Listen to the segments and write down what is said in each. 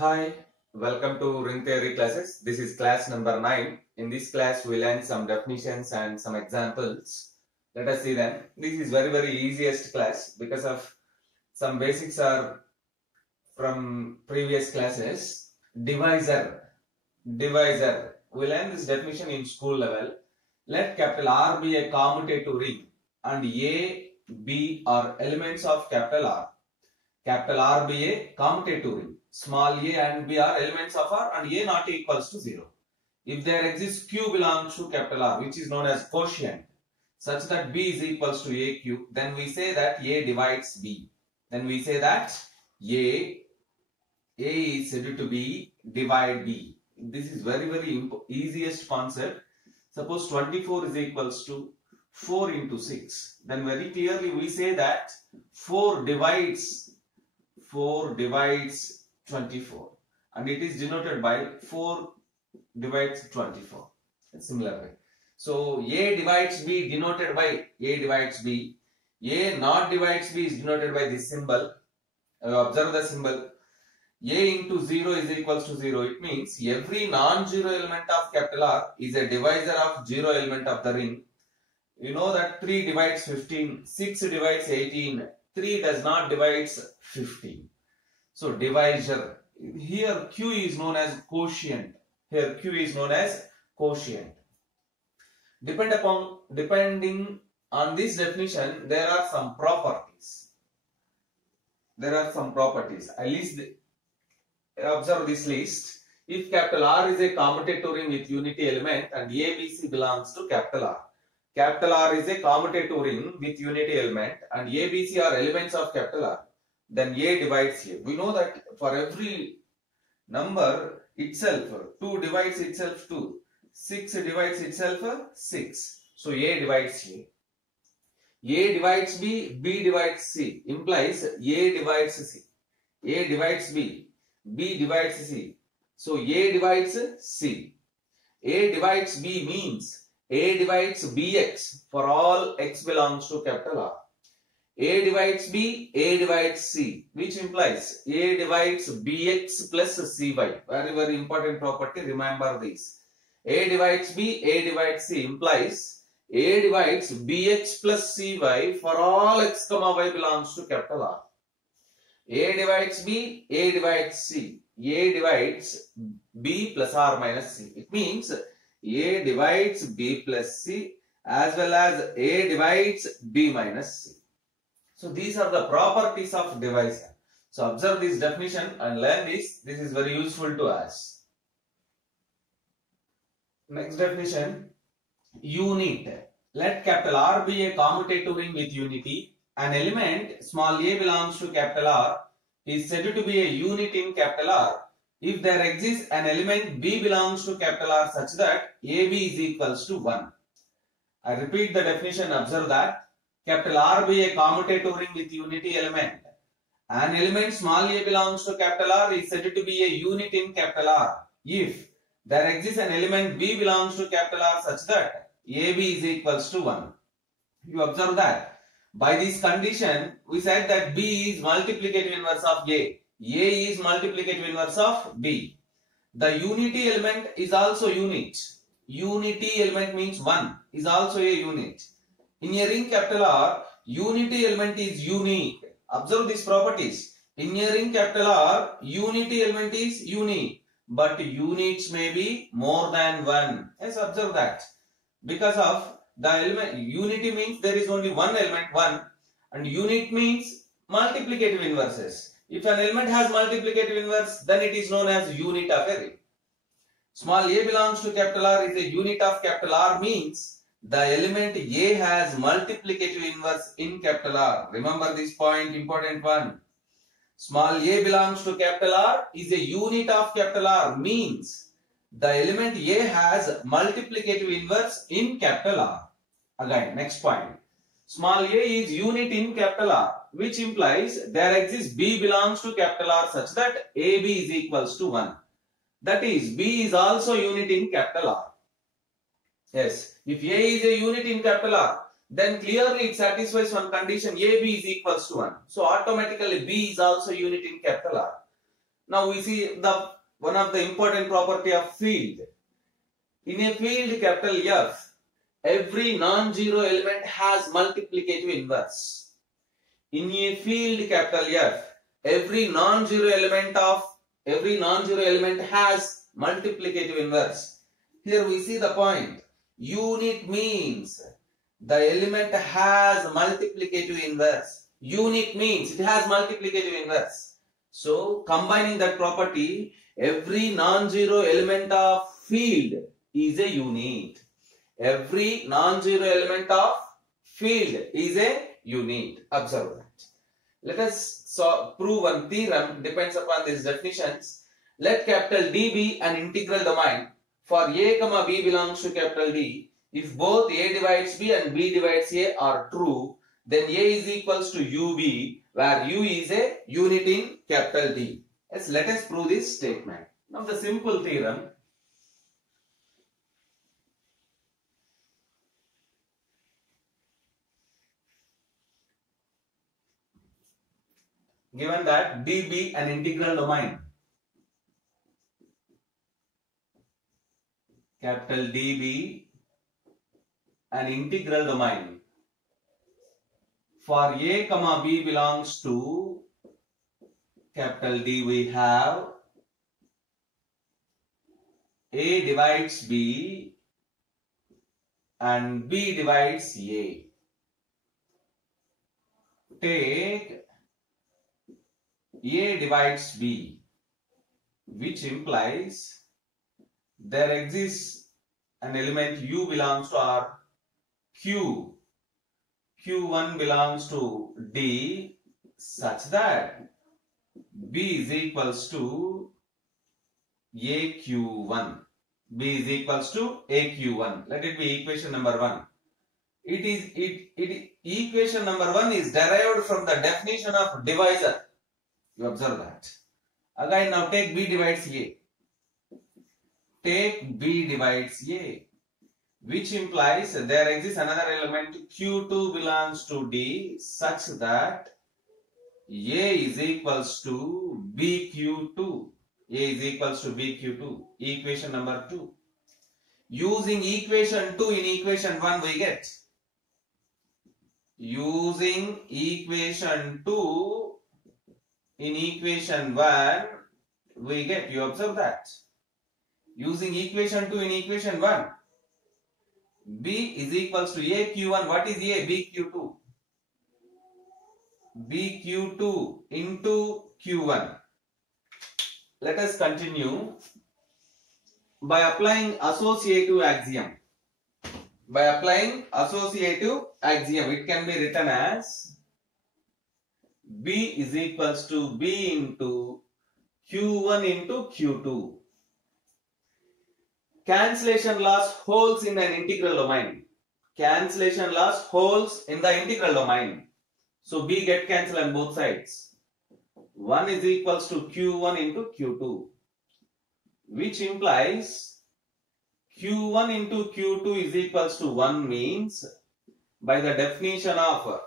Hi, welcome to Ring Theory classes. This is class number 9. In this class, we learn some definitions and some examples. Let us see them. This is very easiest class because of some basics are from previous classes. Divisor. Divisor. We learn this definition in school level. Let capital R be a commutative ring and A, B are elements of capital R. Capital R be a commutative ring. Small a and b are elements of R and a not equals to 0. If there exists q belongs to capital R, which is known as quotient, such that b is equals to aq, then we say that a divides b. Then we say that a is said to be divide b. This is very easiest concept. Suppose 24 is equals to 4 into 6. Then very clearly we say that 4 divides 24 and it is denoted by 4 divides 24. Similar way. So a divides b denoted by a divides b. A not divides b is denoted by this symbol. Observe the symbol. A into 0 is equals to 0. It means every non-zero element of capital R is a divisor of zero element of the ring. You know that 3 divides 15, 6 divides 18, 3 does not divide 15. So divisor. Here Q is known as quotient. Here Q is known as quotient. Depending on this definition, there are some properties. At least observe this list. If capital R is a commutative ring with unity element and ABC belongs to capital R. Capital R is a commutative ring with unity element and ABC are elements of capital R. Then A divides A. We know that for every number itself, 2 divides itself 2, 6 divides itself 6. So A divides A. A divides B, B divides C. Implies A divides C. A divides B, B divides C. So A divides C. A divides B means A divides Bx for all x belongs to capital R. A divides B, A divides C, which implies A divides Bx plus Cy. Very important property, remember this. A divides B, A divides C implies A divides Bx plus Cy for all x, y belongs to capital R. A divides B, A divides C. A divides B plus R minus C. It means A divides B plus C as well as A divides B minus C. So these are the properties of divisor. So observe this definition and learn this. This is very useful to us. Next definition, unit. Let capital R be a commutative ring with unity. An element small a belongs to capital R is said to be a unit in capital R if there exists an element b belongs to capital R such that ab is equals to 1. I repeat the definition. Observe that. Capital R be a commutative ring with unity element. An element small a belongs to capital R is said to be a unit in capital R if there exists an element b belongs to capital R such that ab is equals to 1. You observe that. By this condition, we said that b is multiplicative inverse of a. A is multiplicative inverse of b. The unity element is also unit. Unity element means 1 is also a unit. In a ring capital R, unity element is unique. Observe these properties. In a ring capital R, unity element is unique. But units may be more than 1. Yes, observe that. Because of the element, unity means there is only one element, 1. And unit means multiplicative inverses. If an element has multiplicative inverse, then it is known as unit of a ring. Small a belongs to capital R is a unit of capital R means the element A has multiplicative inverse in capital R. Remember this point, important one. Small a belongs to capital R is a unit of capital R means the element A has multiplicative inverse in capital R. Again, next point. Small a is unit in capital R, which implies there exists B belongs to capital R such that AB is equals to 1. That is, B is also unit in capital R. Yes, if A is a unit in capital R, then clearly it satisfies one condition, AB is equals to 1. So automatically B is also unit in capital R. Now we see the one of the important property of field. In a field capital F, every non-zero element has multiplicative inverse. In a field capital F, every non-zero element has multiplicative inverse. Here we see the point. Unit means the element has multiplicative inverse. Unit means it has multiplicative inverse. So combining that property, every non-zero element of field is a unit. Every non-zero element of field is a unit. Observe that. Let us prove one theorem depends upon these definitions. Let capital D be an integral domain for A comma B belongs to capital D. If both A divides B and B divides A are true, then A is equals to UB, where U is a unit in capital D. Yes, let us prove this statement. Now the simple theorem. Given that D be an integral domain, capital D be an integral domain for A comma B belongs to capital D, we have A divides B and B divides A. Take A divides B, which implies there exists an element U belongs to R, Q1 belongs to D, such that B is equals to AQ1. B is equals to AQ1. Let it be equation number 1. Equation number 1 is derived from the definition of divisor. You observe that. Again, now take B divides A. Take B divides A, which implies there exists another element Q2 belongs to D such that A is equals to BQ2. A is equals to BQ2. Equation number 2. Using equation 2 in equation 1 we get. Using equation 2 in equation 1 we get. You observe that. Using equation 2 in equation 1. B is equals to AQ1. What is A? BQ2. BQ2 into Q1. Let us continue by applying associative axiom. By applying associative axiom, it can be written as B is equals to B into Q1 into Q2. Cancellation loss holds in an integral domain. Cancellation loss holds in the integral domain. So B get cancelled on both sides. 1 is equals to Q1 into Q2, which implies Q1 into Q2 is equals to 1 means by the definition of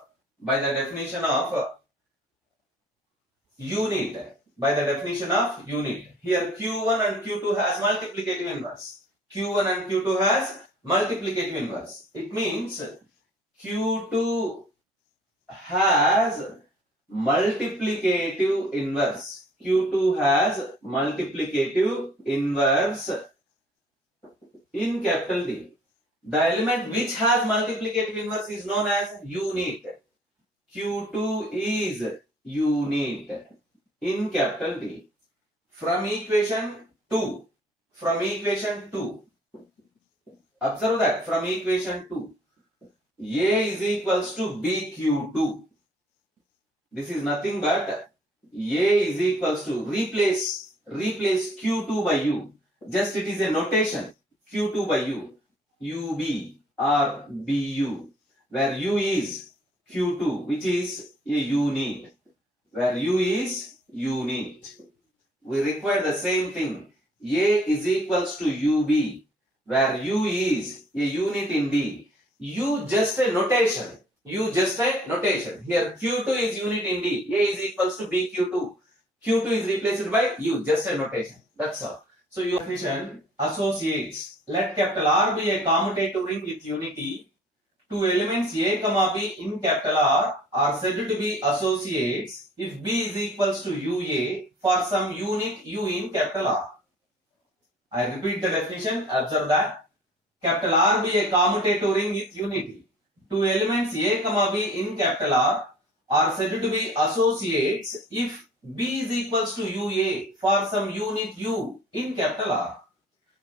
unit. By the definition of unit. Here Q1 and Q2 has multiplicative inverse. Q1 and Q2 has multiplicative inverse. It means Q2 has multiplicative inverse. Q2 has multiplicative inverse in capital D. The element which has multiplicative inverse is known as unit. Q2 is unit in capital D. From equation 2. Observe that from equation 2. A is equals to BQ2. This is nothing but A is equals to replace Q2 by U. Just it is a notation. Q2 by U. UB or BU. Where U is Q2, which is a unit. Where U is unit. We require the same thing. A is equals to UB. Where U is a unit in D. U just a notation. Here Q2 is unit in D. A is equals to BQ2. Q2 is replaced by U, just a notation. That's all. So your definition associates. Let capital R be a commutative ring with unity. Two elements A comma B in capital R are said to be associates if B is equals to UA for some unit U in capital R. I repeat the definition. Observe that. Capital R be a commutative ring with unity. Two elements A comma B in capital R are said to be associates if B is equals to UA for some unit U in capital R.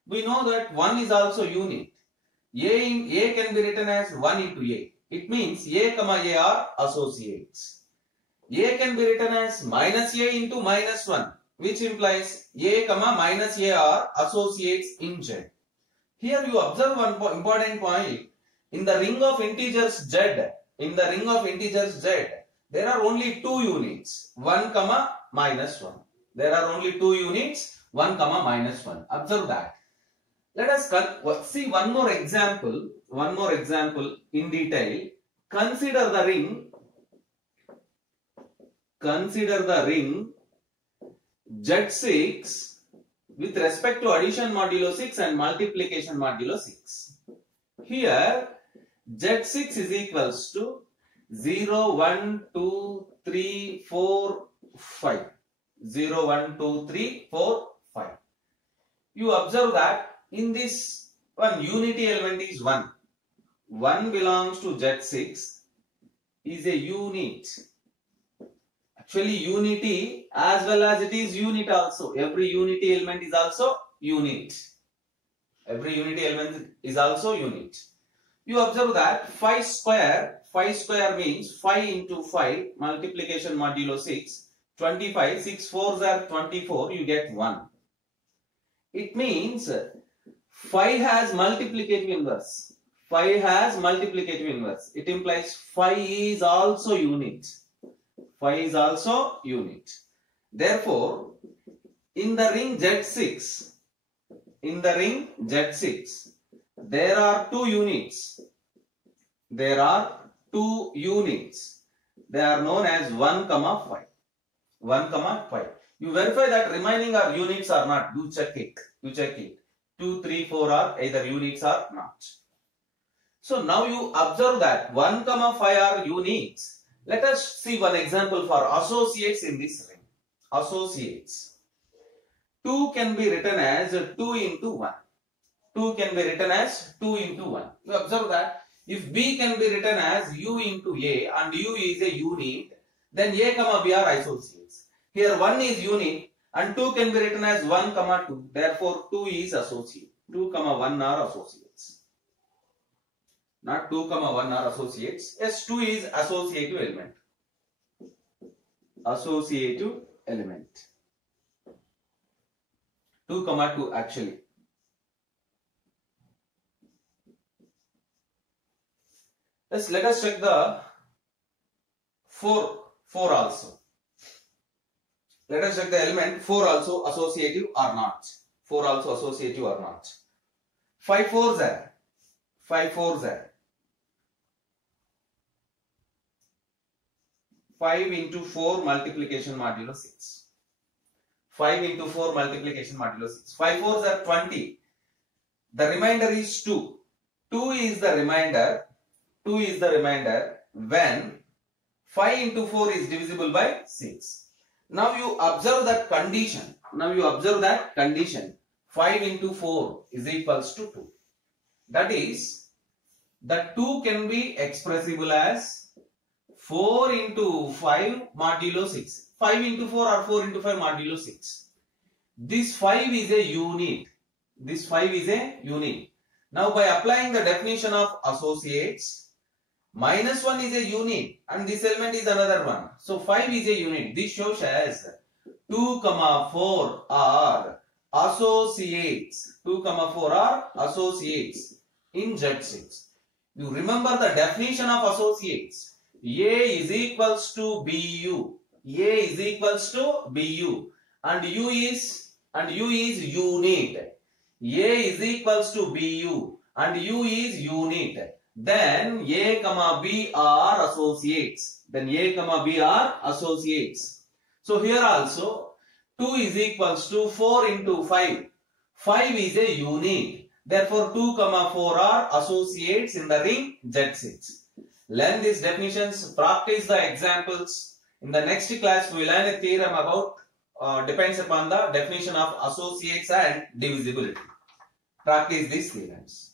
We know that 1 is also unit. A can be written as 1 into A. It means A comma A are associates. A can be written as minus A into minus 1, which implies A comma minus A are associates in Z. Here you observe one important point. In the ring of integers Z, there are only two units, 1 comma minus 1. There are only two units, 1 comma minus 1. Observe that. Let us see one more example in detail. Consider the ring Z6 with respect to addition modulo 6 and multiplication modulo 6. Here Z6 is equals to 0, 1, 2, 3, 4, 5. 0, 1, 2, 3, 4, 5. You observe that in this one unity element is 1. 1 belongs to Z6 is a unit. Actually unity as well as it is unit also. Every unity element is also unit. Every unity element is also unit. You observe that 5 square means 5 into 5 multiplication modulo 6. 25, 6 4s are 24, you get 1. It means 5 has multiplicative inverse. 5 has multiplicative inverse. It implies 5 is also unit. 5 is also unit. Therefore, in the ring Z6, there are two units. They are known as 1 comma 5. 1 comma 5. You verify that remaining are units or not. Do check it. 2, 3, 4 are either units or not. So now you observe that 1 comma 5 are units. Let us see one example for associates in this ring. Associates. 2 can be written as 2 into 1. 2 can be written as 2 into 1. You observe that if B can be written as U into A and U is a unit, then A comma B are associates. Here 1 is unit and 2 can be written as 1 comma 2. Therefore 2 is associate. 2 comma 1 are associates. Not 2 comma 1 are associates. Yes, 2 is associative element. Associative element. 2 comma 2 actually. Let us check the 4 also. Let us check the element 4 also associative or not. 4 also associative or not. 5 4s are. 5 4s are. 5 into 4 multiplication modulo 6. 5 into 4 multiplication modulo 6. 5 4s are 20. The remainder is 2. 2 is the remainder. 2 is the remainder when 5 into 4 is divisible by 6. Now you observe that condition. 5 into 4 is equals to 2. That is, the 2 can be expressible as 4 into 5 modulo 6. 5 into 4 or 4 into 5 modulo 6. This 5 is a unit. Now by applying the definition of associates, minus 1 is a unit and this element is another one. So 5 is a unit. This shows as 2 comma 4 are associates. 2 comma 4 are associates in Z6. You remember the definition of associates. A is equals to BU. And U is unit. A is equals to BU and U is unit. Then A comma B are associates. So here also 2 is equals to 4 into 5. 5 is a unit. Therefore, 2, 4 are associates in the ring Z6. Learn these definitions, practice the examples. In the next class, we will learn a theorem about depends upon the definition of associates and divisibility. Practice these theorems.